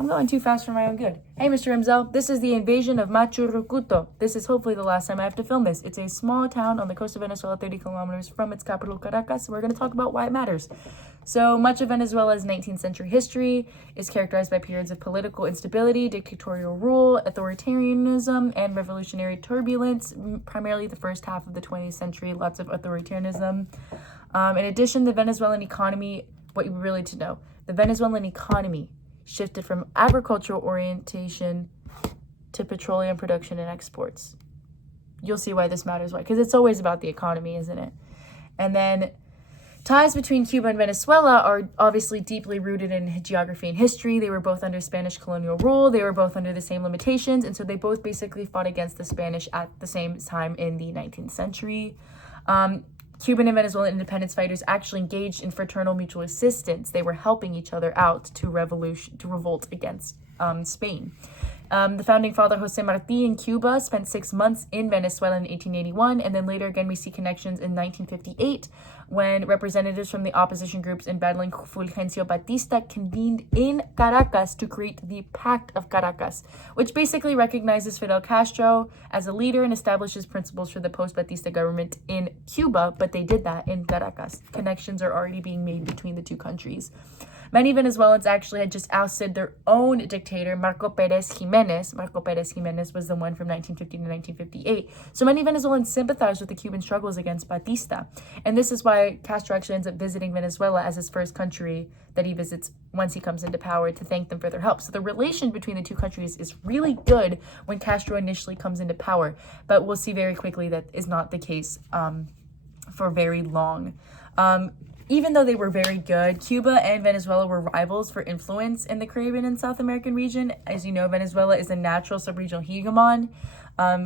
I'm going too fast for my own good. Hey, Mr. Imzel, this is the Invasion of Machurucuto. This is hopefully the last time I have to film this. It's a small town on the coast of Venezuela, 30 kilometers from its capital, Caracas. We're going to talk about why it matters. So much of Venezuela's 19th century history is characterized by periods of political instability, dictatorial rule, authoritarianism, and revolutionary turbulence. Primarily the first half of the 20th century, lots of authoritarianism. In addition, the Venezuelan economy, what you really need to know, the Venezuelan economy shifted from agricultural orientation to petroleum production and exports. You'll see why this matters, why, because it's always about the economy, isn't it? And then ties between Cuba and Venezuela are obviously deeply rooted in geography and history. They were both under Spanish colonial rule. They were both under the same limitations, and so they both basically fought against the Spanish at the same time in the 19th century. Cuban and Venezuelan independence fighters actually engaged in fraternal mutual assistance. They were helping each other out to revolt against Spain. The founding father, Jose Marti, in Cuba, spent 6 months in Venezuela in 1881, and then later again we see connections in 1958 when representatives from the opposition groups embattling Fulgencio Batista convened in Caracas to create the Pact of Caracas, which basically recognizes Fidel Castro as a leader and establishes principles for the post-Batista government in Cuba, but they did that in Caracas. Connections are already being made between the two countries. Many Venezuelans actually had just ousted their own dictator, Marco Pérez Jiménez. Marco Pérez Jiménez was the one from 1950 to 1958. So many Venezuelans sympathized with the Cuban struggles against Batista. And this is why Castro actually ends up visiting Venezuela as his first country that he visits once he comes into power to thank them for their help. So the relation between the two countries is really good when Castro initially comes into power. But we'll see very quickly that is not the case for very long. Even though they were very good, Cuba and Venezuela were rivals for influence in the Caribbean and South American region. As you know, Venezuela is a natural sub-regional hegemon.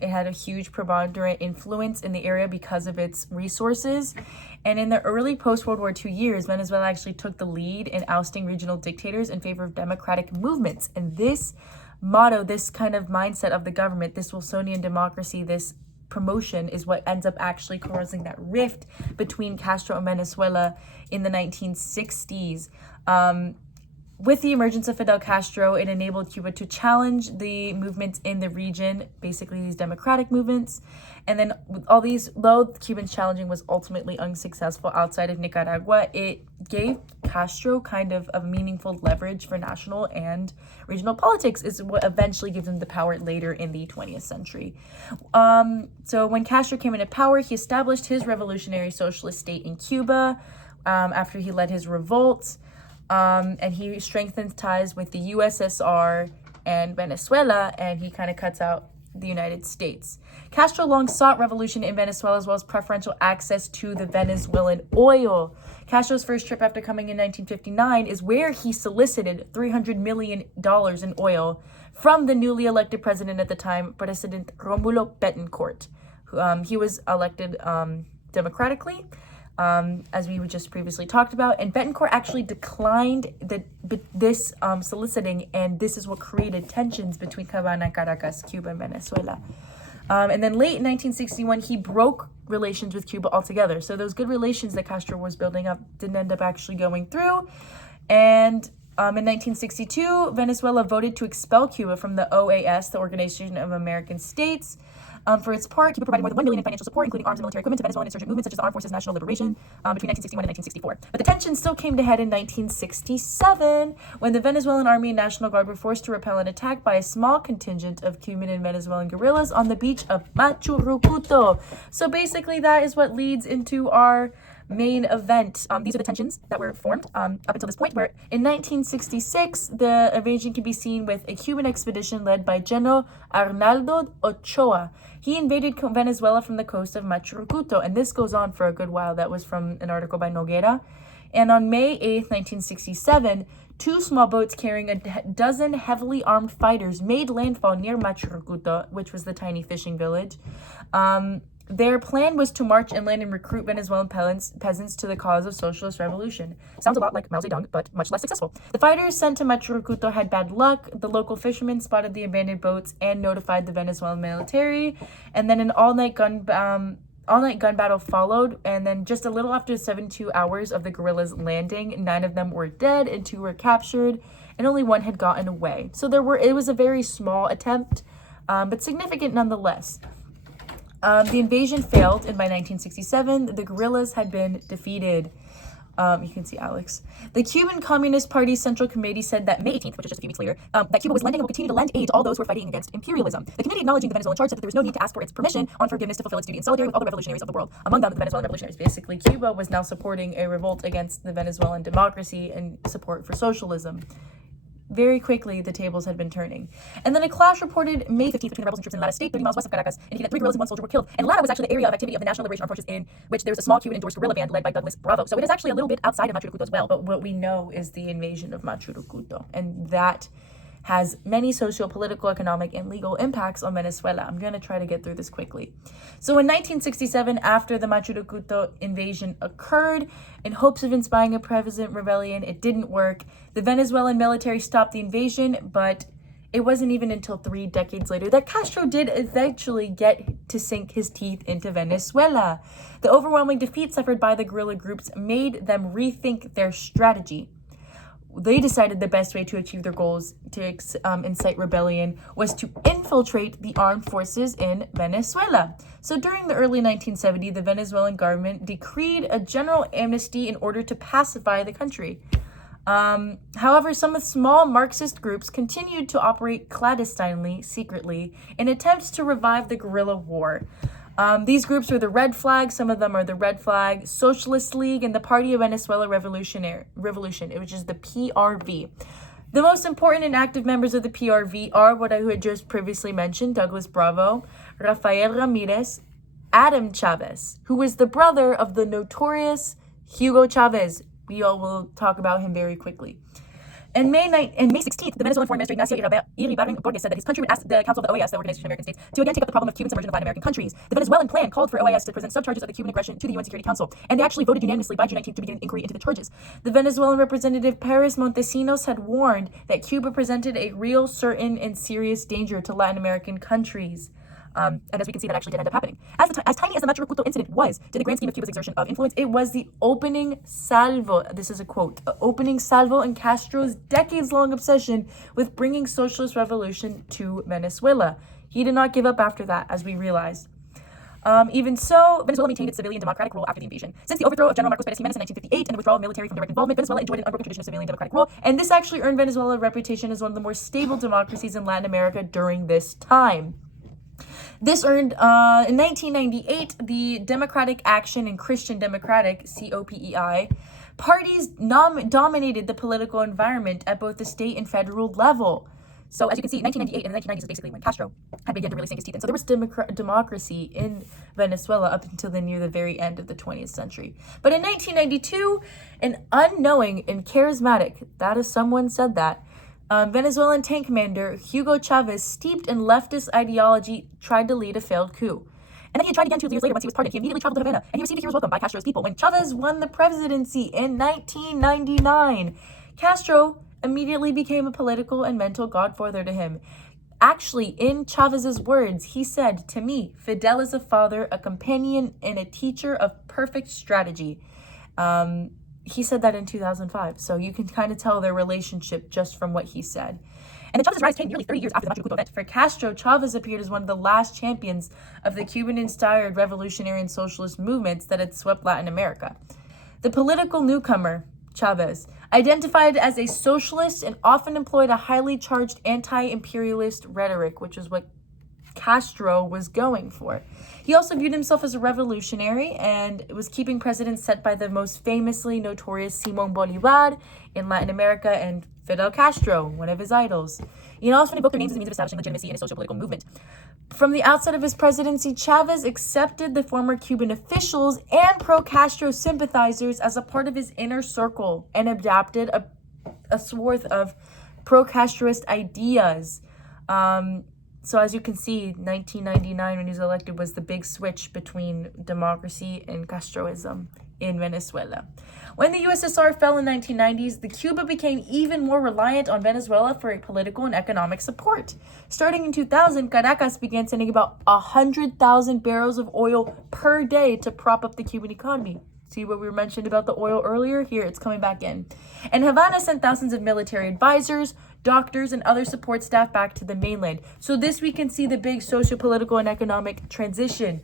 It had a huge preponderant influence in the area because of its resources. And in the early post-World War II years, Venezuela actually took the lead in ousting regional dictators in favor of democratic movements. And this motto, this kind of mindset of the government, this Wilsonian democracy, this promotion is what ends up actually causing that rift between Castro and Venezuela in the 1960s. With the emergence of Fidel Castro, it enabled Cuba to challenge the movements in the region, basically these democratic movements. And then with all these, though Cuban's challenging was ultimately unsuccessful outside of Nicaragua, it gave Castro kind of a meaningful leverage for national and regional politics, is what eventually gives him the power later in the 20th century. So when Castro came into power, he established his revolutionary socialist state in Cuba after he led his revolt. And he strengthened ties with the USSR and Venezuela, and he kind of cuts out the United States. Castro long sought revolution in Venezuela as well as preferential access to the Venezuelan oil. Castro's first trip after coming in 1959 is where he solicited $300 million in oil from the newly elected president at the time, President Romulo Betancourt. He was elected democratically, as we just previously talked about, and Betancourt actually declined this soliciting, and this is what created tensions between Havana, Caracas, Cuba, and Venezuela. And then late in 1961, he broke relations with Cuba altogether. So those good relations that Castro was building up didn't end up actually going through. And in 1962, Venezuela voted to expel Cuba from the OAS, the Organization of American States. For its part, Cuba provided more than $1 billion in financial support, including arms and military equipment to Venezuelan insurgent movements such as the Armed Forces National Liberation between 1961 and 1964. But the tension still came to head in 1967 when the Venezuelan Army and National Guard were forced to repel an attack by a small contingent of Cuban and Venezuelan guerrillas on the beach of Machurucuto. So basically that is what leads into our main event. These are the tensions that were formed up until this point, where in 1966, the invasion can be seen with a Cuban expedition led by General Arnaldo Ochoa. He invaded Venezuela from the coast of Machurucuto, and this goes on for a good while. That was from an article by Noguera. And on May 8th, 1967, 2 small boats carrying a dozen heavily armed fighters made landfall near Machurucuto, which was the tiny fishing village. Their plan was to march inland and recruit Venezuelan peasants to the cause of socialist revolution. Sounds a lot like Mao Zedong, but much less successful. The fighters sent to Machurucuto had bad luck. The local fishermen spotted the abandoned boats and notified the Venezuelan military. And then an all-night gun battle followed. And then just a little after 72 hours of the guerrillas landing, 9 of them were dead and 2 were captured. and only one had gotten away. So it was a very small attempt, but significant nonetheless. The invasion failed, and by 1967, the guerrillas had been defeated. You can see Alex. The Cuban Communist Party Central Committee said that May 18th, which is just a few weeks later, that Cuba was lending and will continue to lend aid to all those who are fighting against imperialism. The committee, acknowledging the Venezuelan charge, said that there was no need to ask for its permission on forgiveness to fulfill its duty in solidarity with all the revolutionaries of the world. Among them, the Venezuelan revolutionaries. Basically, Cuba was now supporting a revolt against the Venezuelan democracy and support for socialism. Very quickly, the tables had been turning. And then a clash reported May 15th between the rebels and troops in Lara State, 30 miles west of Caracas, indicating that 3 guerrillas and 1 soldier were killed. And Lara was actually the area of activity of the National Liberation Armed Forces, in which there was a small Cuban-endorsed guerrilla band led by Douglas Bravo. So it is actually a little bit outside of Machurucuto as well, but what we know is the invasion of Machurucuto. And that has many socio-political, economic, and legal impacts on Venezuela. I'm going to try to get through this quickly. So in 1967, after the Machurucuto invasion occurred, in hopes of inspiring a president rebellion, it didn't work. The Venezuelan military stopped the invasion, but it wasn't even until 3 decades later that Castro did eventually get to sink his teeth into Venezuela. The overwhelming defeat suffered by the guerrilla groups made them rethink their strategy. They decided the best way to achieve their goals to incite rebellion was to infiltrate the armed forces in Venezuela. So during the early 1970s, the Venezuelan government decreed a general amnesty in order to pacify the country. However, some small Marxist groups continued to operate clandestinely, secretly, in attempts to revive the guerrilla war. These groups were the Red Flag. Some of them are the Red Flag, Socialist League, and the Party of Venezuela Revolution, which is the PRV. The most important and active members of the PRV are what I had just previously mentioned: Douglas Bravo, Rafael Ramirez, Adam Chavez, who was the brother of the notorious Hugo Chavez. We all will talk about him very quickly. And May 16th, the Venezuelan Foreign Minister Ignacio Iribarren Borges said that his country would ask the Council of the OAS, the Organization of American States, to again take up the problem of Cuban submersion of Latin American countries. The Venezuelan plan called for OAS to present subcharges of the Cuban aggression to the UN Security Council, and they actually voted unanimously by June 19th to begin an inquiry into the charges. The Venezuelan representative Paris Montesinos had warned that Cuba presented a real, certain, and serious danger to Latin American countries. And as we can see, that actually did end up happening. As tiny as the Machurucuto incident was to the grand scheme of Cuba's exertion of influence, it was the opening salvo, this is a quote, opening salvo in Castro's decades-long obsession with bringing socialist revolution to Venezuela. He did not give up after that, as we realized. Even so, Venezuela maintained its civilian democratic rule after the invasion. Since the overthrow of General Marcos Pérez Jiménez in 1958 and the withdrawal of military from direct involvement, Venezuela enjoyed an unbroken tradition of civilian democratic rule, and this actually earned Venezuela a reputation as one of the more stable democracies in Latin America during this time. This earned, in 1998, the Democratic Action and Christian Democratic, COPEI, parties dominated the political environment at both the state and federal level. So as you can see, 1998 and the 1990s is basically when Castro had begun to really sink his teeth in. So there was democracy in Venezuela up until near the very end of the 20th century. But in 1992, an unknowing and charismatic, that is, someone said that, Venezuelan tank commander Hugo Chavez, steeped in leftist ideology, tried to lead a failed coup. And then he tried again 2 years later once he was pardoned. He immediately traveled to Havana, and he received a hero's welcome by Castro's people. When Chavez won the presidency in 1999, Castro immediately became a political and mental godfather to him. Actually, in Chavez's words, he said, "To me, Fidel is a father, a companion, and a teacher of perfect strategy." He said that in 2005, so you can kind of tell their relationship just from what he said. And the Chavez's rise came nearly 30 years after the Machurucuto event. For Castro, Chavez appeared as one of the last champions of the Cuban-inspired revolutionary and socialist movements that had swept Latin America. The political newcomer, Chavez, identified as a socialist and often employed a highly charged anti-imperialist rhetoric, which is what Castro was going for. He also viewed himself as a revolutionary and was keeping precedents set by the most famously notorious Simón Bolívar in Latin America and Fidel Castro, one of his idols. He also invoked their names as a means of establishing legitimacy in a social-political movement. From the outset of his presidency, Chavez accepted the former Cuban officials and pro-Castro sympathizers as a part of his inner circle and adopted a swath of pro-Castroist ideas. So as you can see, 1999, when he was elected, was the big switch between democracy and Castroism in Venezuela. When the USSR fell in the 1990s, Cuba became even more reliant on Venezuela for political and economic support. Starting in 2000, Caracas began sending about 100,000 barrels of oil per day to prop up the Cuban economy. See what we mentioned about the oil earlier? Here, it's coming back in. And Havana sent thousands of military advisors, doctors, and other support staff back to the mainland. So this we can see the big socio-political and economic transition.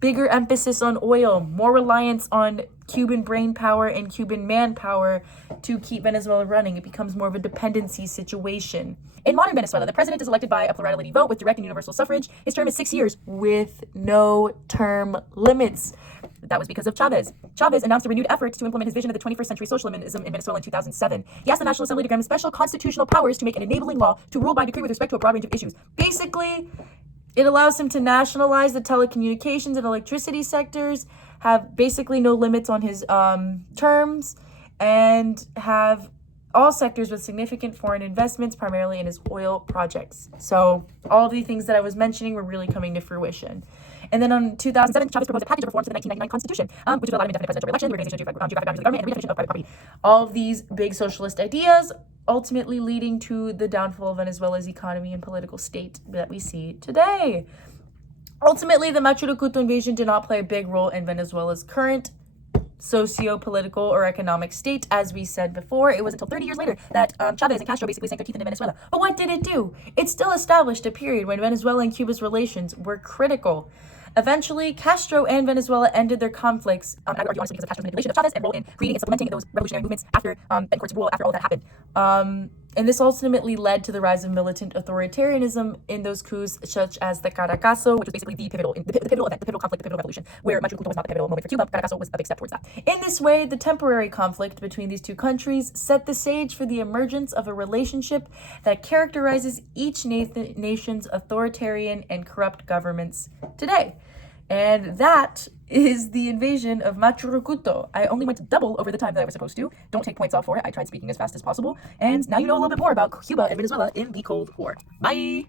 Bigger emphasis on oil, more reliance on Cuban brain power and Cuban manpower to keep Venezuela running. It becomes more of a dependency situation. In modern Venezuela, the president is elected by a plurality vote with direct and universal suffrage. His term is 6 years with no term limits. That was because of Chavez. Chavez announced a renewed effort to implement his vision of the 21st century socialism in Venezuela in 2007. He asked the National Assembly to grant him special constitutional powers to make an enabling law to rule by decree with respect to a broad range of issues. Basically, it allows him to nationalize the telecommunications and electricity sectors, have basically no limits on his terms, and have all sectors with significant foreign investments, primarily in his oil projects. So all of the things that I was mentioning were really coming to fruition. And then in 2007, Chavez proposed a package of reforms to the 1999 Constitution, which would allow him indefinite presidential election, the organization of geographic boundaries of the government, and the redefinition of private property. All of these big socialist ideas ultimately leading to the downfall of Venezuela's economy and political state that we see today. Ultimately, the Machurucuto invasion did not play a big role in Venezuela's current socio-political or economic state. As we said before, it was until 30 years later that Chavez and Castro basically sank their teeth into Venezuela. But what did it do? It still established a period when Venezuela and Cuba's relations were critical. Eventually, Castro and Venezuela ended their conflicts, I would argue honestly because of Castro's manipulation of Chavez and role in creating and supplementing those revolutionary movements after Bencourt's rule, after all that happened. And this ultimately led to the rise of militant authoritarianism in those coups, such as the Caracazo, which was basically the pivotal event, the pivotal conflict, the pivotal revolution, where Machurucuto was not the pivotal moment for Cuba. Caracazo was a big step towards that. In this way, the temporary conflict between these two countries set the stage for the emergence of a relationship that characterizes each nation's authoritarian and corrupt governments today. And that is the invasion of Machurucuto. I only went double over the time that I was supposed to. Don't take points off for it. I tried speaking as fast as possible. And now you know a little bit more about Cuba and Venezuela in the Cold War. Bye!